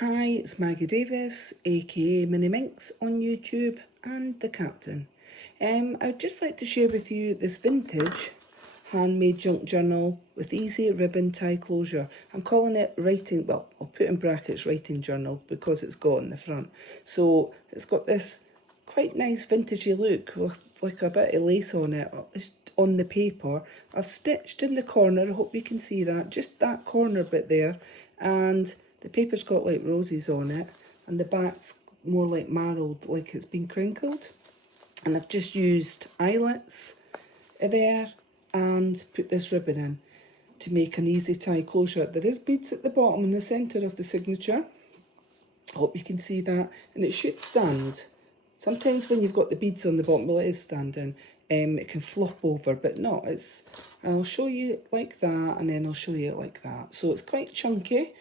Hi, it's Maggie Davis, aka Mini Minx on YouTube and the Captain. I'd just like to share with you this vintage handmade junk journal with easy ribbon tie closure. I'm calling it writing, well, I'll put in brackets writing journal because it's got on the front. So it's got this quite nice vintagey look with like a bit of lace on it on the paper. I've stitched in the corner, I hope you can see that, just that corner bit there, and the paper's got like roses on it and the back's more like marbled, like it's been crinkled. And I've just used eyelets there and put this ribbon in to make an easy tie closure. There is beads at the bottom in the centre of the signature. I hope you can see that, and it should stand. Sometimes when you've got the beads on the bottom, well, it is standing, it can flop over, but no, I'll show you like that, and then I'll show you it like that. So it's quite chunky.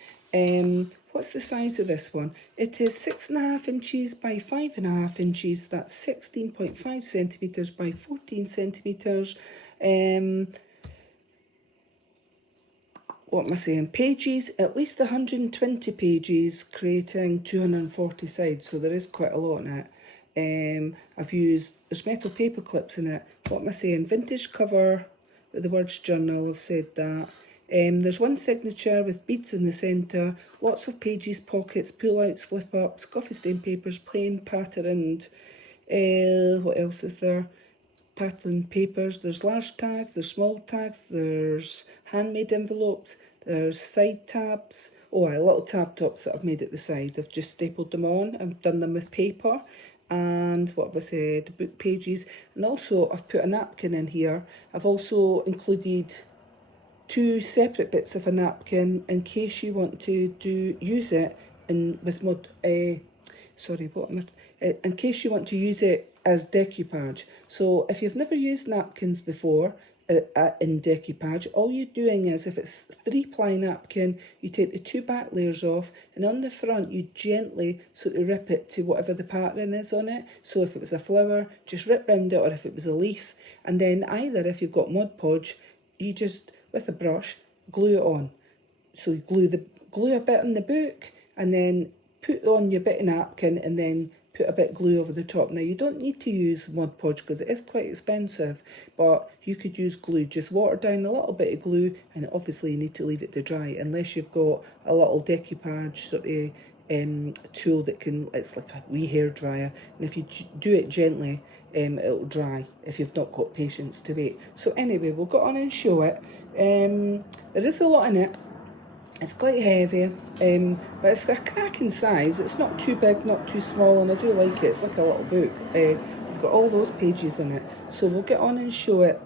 What's the size of this one? It is 6.5 inches by 5.5 inches. That's 16.5 centimetres by 14 centimetres. What am I saying? Pages, at least 120 pages, creating 240 sides, so there is quite a lot in it. There's metal paper clips in it. What am I saying? Vintage cover with the words journal, I've said that. There's one signature with beads in the centre, lots of pages, pockets, pull-outs, flip-ups, coffee stain papers, plain patterned. What else is there? Pattern papers. There's large tags, there's small tags, there's handmade envelopes, there's side tabs. Oh, little tab tops that I've made at the side. I've just stapled them on. I've done them with paper. And what have I said? Book pages. And also I've put a napkin in here. I've also included two separate bits of a napkin in case you want to use it in case you want to use it as decoupage. So if you've never used napkins before in decoupage, all you're doing is, if it's 3-ply napkin, you take the 2 back layers off, and on the front you gently sort of rip it to whatever the pattern is on it. So if it was a flower, just rip round it, or if it was a leaf, and then either if you've got Mod Podge, you just, with a brush, glue it on. So you glue a bit on the book, and then put on your bit of napkin, and then put a bit of glue over the top. Now you don't need to use Mod Podge because it is quite expensive, but you could use glue. Just water down a little bit of glue, and obviously you need to leave it to dry unless you've got a little decoupage sort of tool that can, it's like a wee hair dryer, and if you do it gently, it'll dry if you've not got patience to wait. So anyway, we'll go on and show it. There is a lot in it. It's quite heavy, but it's a cracking size. It's not too big, not too small, and I do like it. It's like a little book. We've got all those pages in it. So we'll get on and show it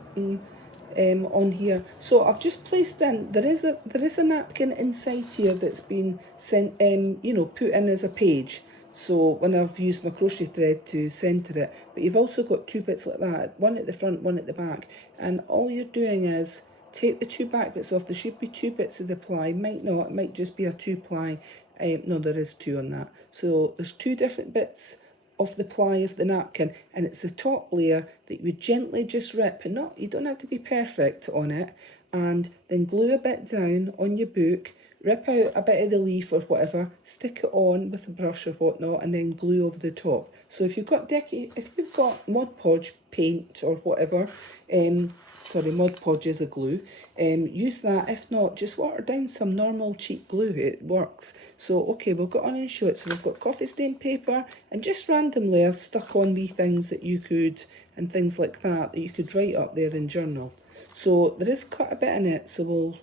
on here. So I've just placed in, there is a napkin inside here that's been sent, put in as a page. So when I've used my crochet thread to centre it, but you've also got 2 bits like that, one at the front, one at the back, and all you're doing is take the 2 back bits off. There should be 2 bits of the ply, might not, it might just be a 2-ply. No, there is 2 on that. So there's 2 different bits of the ply of the napkin, and it's the top layer that you gently just rip, and you don't have to be perfect on it, and then glue a bit down on your book, rip out a bit of the leaf or whatever, stick it on with a brush or whatnot, and then glue over the top. So if you've got Mod Podge paint or whatever, Mod Podge is a glue, use that. If not, just water down some normal cheap glue, it works. So okay, we'll go on and show it. So we've got coffee stain paper and just randomly I've stuck on wee things that you could, and things like that you could write up there in journal. So there is quite a bit in it, so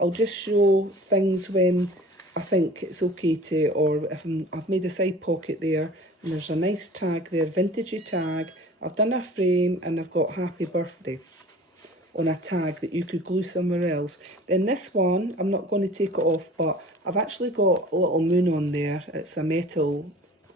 I'll just show things when I think it's okay to, or if I've made a side pocket there, and there's a nice tag there, vintagey tag. I've done a frame, and I've got happy birthday on a tag that you could glue somewhere else. Then this one, I'm not going to take it off, but I've actually got a little moon on there. It's a metal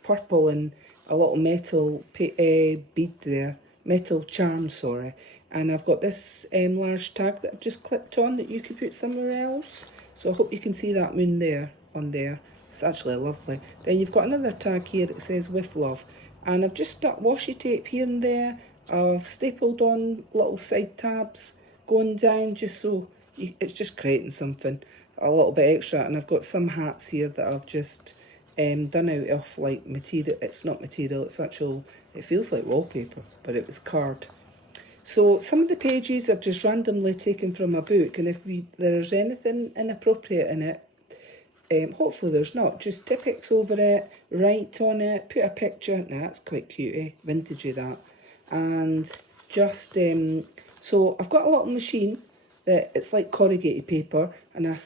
purple and a little metal bead there, metal charm, sorry. And I've got this large tag that I've just clipped on that you could put somewhere else. So I hope you can see that moon there, on there. It's actually lovely. Then you've got another tag here that says with love. And I've just stuck washi tape here and there. I've stapled on little side tabs going down, just so it's just creating something a little bit extra. And I've got some hats here that I've just done out of like material. It's not material, it's actual, it feels like wallpaper, but it was card. So some of the pages I've just randomly taken from a book, and if there's anything inappropriate in it, hopefully there's not, just Tipp-Ex over it, write on it, put a picture. Now that's quite cute, eh? Vintagey that. And just, so I've got a little machine that it's like corrugated paper, and I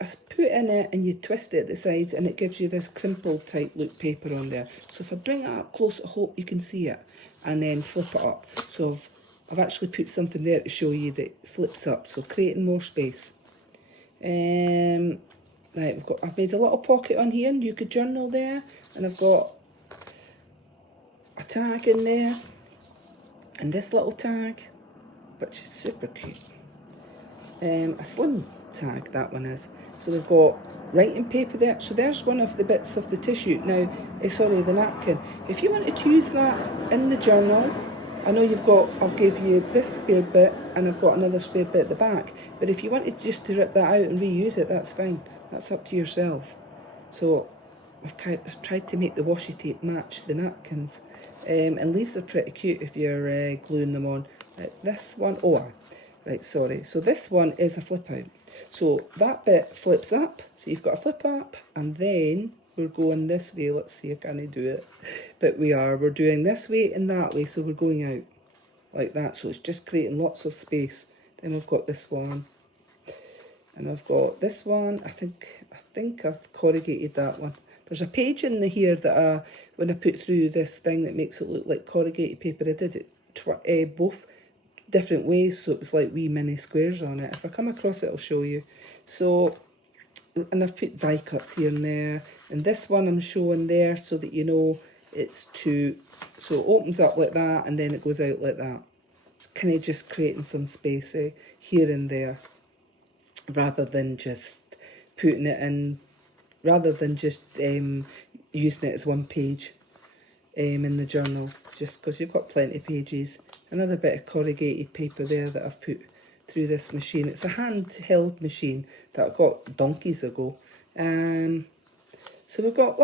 put in it and you twist it at the sides and it gives you this crimpled type look paper on there. So if I bring it up close, I hope you can see it, and then flip it up. So I've actually put something there to show you that it flips up, so creating more space. Right, I've made a little pocket on here, and you could journal there, and I've got a tag in there, and this little tag, which is super cute. A slim tag, that one is. So we've got writing paper there. So there's one of the bits of the tissue. Now, sorry, the napkin. If you wanted to use that in the journal, I know I've gave you this spare bit, and I've got another spare bit at the back. But if you wanted just to rip that out and reuse it, that's fine. That's up to yourself. So I've tried to make the washi tape match the napkins. And leaves are pretty cute if you're gluing them on. This one, right, sorry. So this one is a flip out. So that bit flips up. So you've got a flip up, and then we're going this way. Let's see, I can't do it. But we're doing this way and that way. So we're going out like that. So it's just creating lots of space. Then we've got this one. And I've got this one. I think I've corrugated that one. There's a page in here that when I put through this thing that makes it look like corrugated paper, I did it both different ways, so it was like wee mini squares on it. If I come across it, I'll show you. So, and I've put die cuts here and there, and this one I'm showing there so that you know it's so it opens up like that, and then it goes out like that. It's kind of just creating some space here and there, rather than just putting it in, rather than just using it as one page in the journal, just because you've got plenty of pages. Another bit of corrugated paper there that I've put through this machine. It's a handheld machine that I got donkeys ago. So we've got,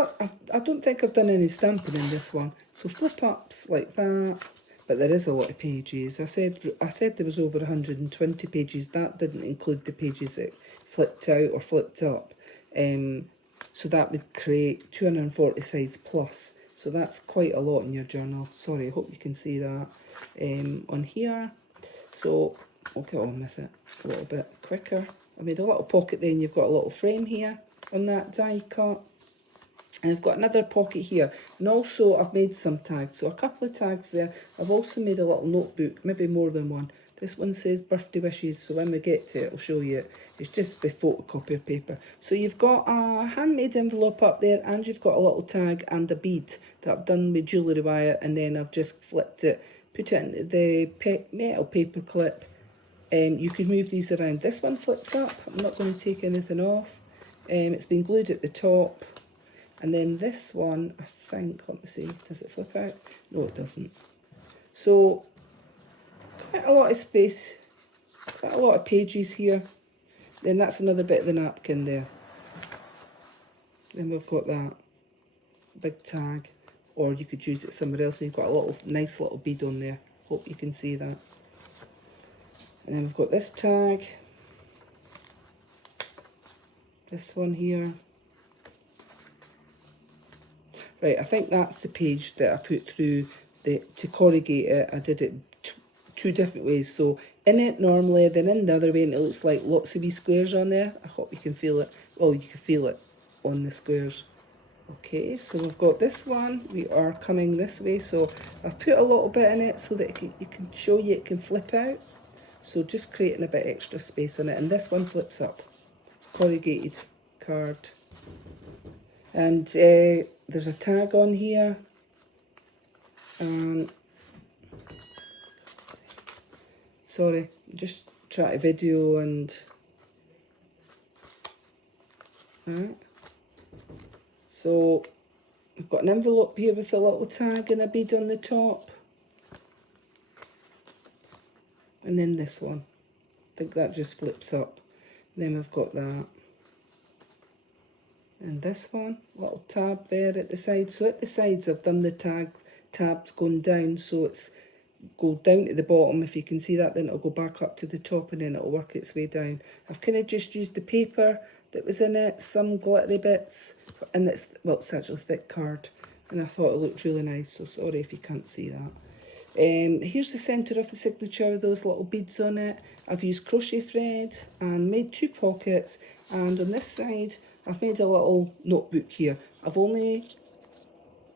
I don't think I've done any stamping in this one. So flip ups like that, but there is a lot of pages. I said there was over 120 pages. That didn't include the pages that flipped out or flipped up. So that would create 240 sides plus. So that's quite a lot in your journal. Sorry, I hope you can see that on here. So I'll get on with it a little bit quicker. I made a little pocket there, and you've got a little frame here on that die cut. And I've got another pocket here. And also I've made some tags. So a couple of tags there. I've also made a little notebook, maybe more than one. This one says birthday wishes, so when we get to it, I'll show you it. It's just the photocopier paper. So you've got a handmade envelope up there, and you've got a little tag and a bead that I've done with jewellery wire, and then I've just flipped it, put it into the metal paper clip. You could move these around. This one flips up. I'm not going to take anything off. It's been glued at the top. And then this one, I think, let me see, does it flip out? No, it doesn't. So quite a lot of space, quite a lot of pages here. Then that's another bit of the napkin there. Then we've got that big tag, or you could use it somewhere else. And you've got a nice little bead on there. Hope you can see that. And then we've got this tag, this one here. Right, I think that's the page that I put through to corrugate it. I did it two different ways. So in it normally, then in the other way, and it looks like lots of wee squares on there. I hope you can feel it. Well, you can feel it on the squares. Okay, so we've got this one. We are coming this way. So I've put a little bit in it so that you can show you it can flip out. So just creating a bit extra space on it. And this one flips up. It's corrugated card. And there's a tag on here. Sorry, just try to video and... Alright. So I've got an envelope here with a little tag and a bead on the top. And then this one. I think that just flips up. And then we've got that. And this one, little tab there at the side. So at the sides I've done the tabs going down, so it's go down to the bottom. If you can see that, then it'll go back up to the top and then it'll work its way down. I've kind of just used the paper that was in it, some glittery bits, and it's, well, it's actually thick card, and I thought it looked really nice, so sorry if you can't see that. Here's the centre of the signature with those little beads on it. I've used crochet thread and made 2 pockets, and on this side I've made a little notebook here. I've only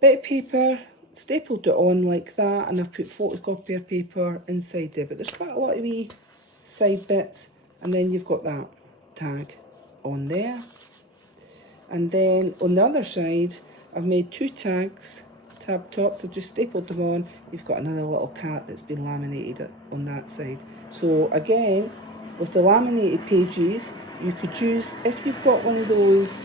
bit of paper, stapled it on like that, and I've put photocopier paper inside there, but there's quite a lot of wee side bits, and then you've got that tag on there. And then on the other side I've made 2 tags, tab tops. I've just stapled them on. You've got another little cat that's been laminated on that side. So again, with the laminated pages, you could use, if you've got one of those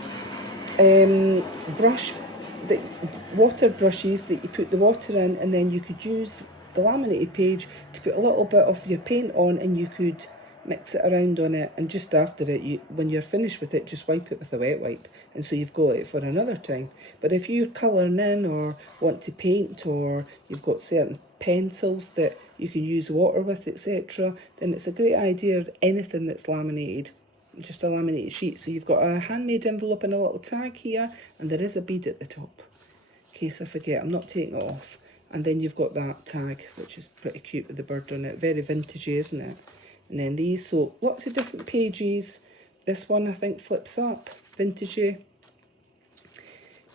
water brushes that you put the water in, and then you could use the laminated page to put a little bit of your paint on, and you could mix it around on it, and just after it, when you're finished with it, just wipe it with a wet wipe, and so you've got it for another time. But if you're colouring in or want to paint, or you've got certain pencils that you can use water with, etc., then it's a great idea, anything that's laminated, just a laminated sheet. So you've got a handmade envelope and a little tag here, and there is a bead at the top, in case I forget. I'm not taking it off. And then you've got that tag, which is pretty cute with the bird on it, very vintagey, isn't it? And then these, so lots of different pages. This one I think flips up, vintagey.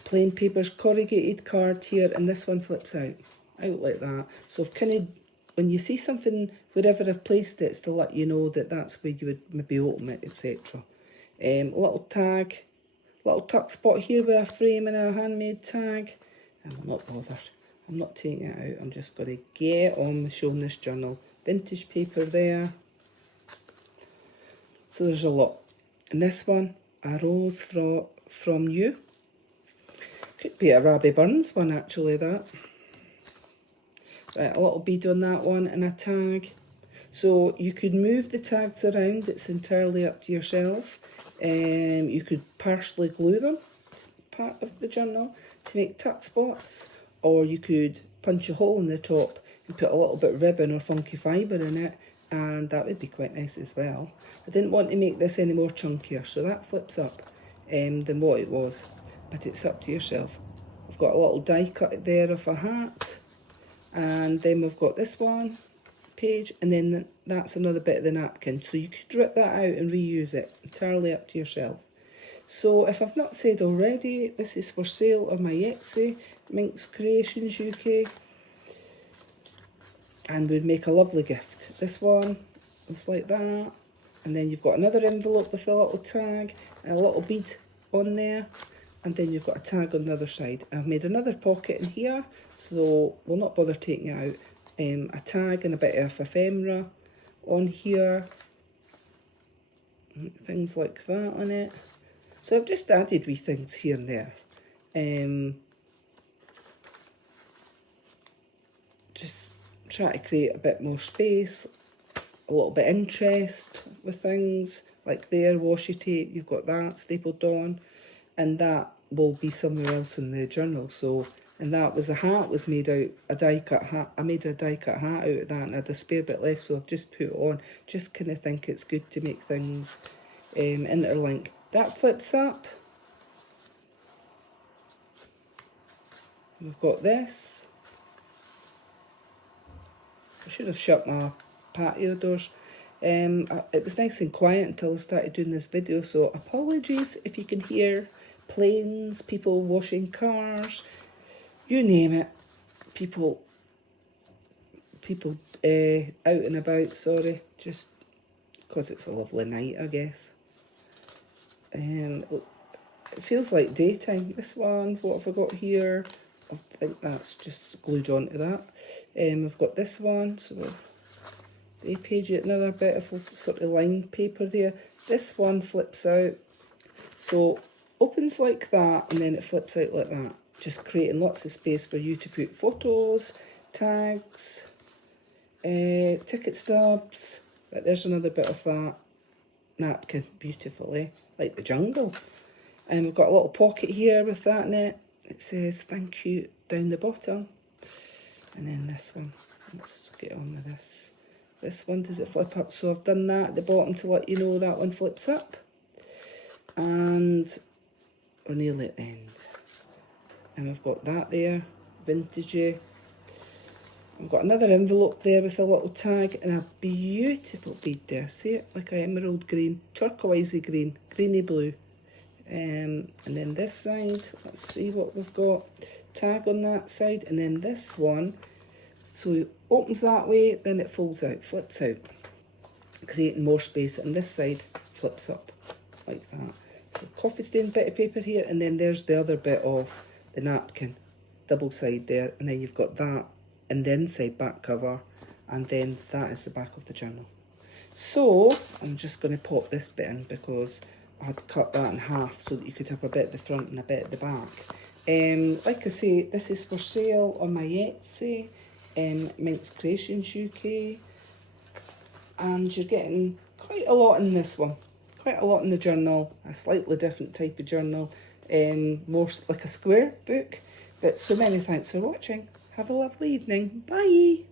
Plain papers, corrugated card here, and this one flips out like that. So I've kind of, when you see something, wherever I've placed it, it's to let you know that that's where you would maybe open it, etc. Little tag, little tuck spot here with a frame and a handmade tag. And I'm not bothered. I'm not taking it out. I'm just going to get on with showing this journal. Vintage paper there. So there's a lot. And this one, a rose from you. Could be a Rabbie Burns one actually, that. Right, a little bead on that one and a tag. So you could move the tags around, it's entirely up to yourself. You could partially glue them, part of the journal, to make tuck spots, or you could punch a hole in the top and put a little bit of ribbon or funky fibre in it, and that would be quite nice as well. I didn't want to make this any more chunkier, so that flips up than what it was, but it's up to yourself. I've got a little die cut there of a hat, and then we've got this one page, and then that's another bit of the napkin, so you could rip that out and reuse it, entirely up to yourself. So if I've not said already, this is for sale on my Etsy, MinxCreationsUK, and would make a lovely gift. This one is like that, and then you've got another envelope with a little tag and a little bead on there, and then you've got a tag on the other side. I've made another pocket in here, so we'll not bother taking it out. A tag and a bit of ephemera on here, things like that on it. So I've just added wee things here and there. Just try to create a bit more space, a little bit of interest with things. Like there, washi tape, you've got that stapled on, and that will be somewhere else in the journal. So, and that was a hat, was made out, a die cut hat. I made a die cut hat out of that, and I had a spare bit left, so I've just put it on. Just kind of think it's good to make things interlink. That flips up. We've got this. I should have shut my patio doors. It was nice and quiet until I started doing this video, so apologies if you can hear planes, people washing cars, you name it, people out and about, sorry, just because it's a lovely night, I guess. It feels like daytime. This one, what have I got here? I think that's just glued onto that. We've got this one, so the page, another bit of sort of lined paper there. This one flips out, so opens like that, and then it flips out like that, just creating lots of space for you to put photos, tags, ticket stubs. But there's another bit of that napkin, beautifully, like the jungle. And we've got a little pocket here with that in it. It says thank you down the bottom. And then this one. Let's get on with this. This one, does it flip up? So I've done that at the bottom to let you know that one flips up. And we're nearly at the end. And we've got that there, vintagey. I've got another envelope there with a little tag and a beautiful bead there. See it? Like an emerald green, turquoisey green, greeny blue. And then this side, let's see what we've got. Tag on that side, and then this one. So it opens that way, then it folds out, flips out, creating more space. And this side flips up like that. So coffee stained bit of paper here, and then there's the other bit of the napkin, double side there, and then you've got that and the inside back cover, and then that is the back of the journal. So I'm just going to pop this bit in because I had cut that in half so that you could have a bit at the front and a bit at the back. Like I say, this is for sale on my Etsy, MinxCreationsUK, and you're getting quite a lot in this one, quite a lot in the journal, a slightly different type of journal, more like a square book. But so many thanks for watching. Have a lovely evening. Bye.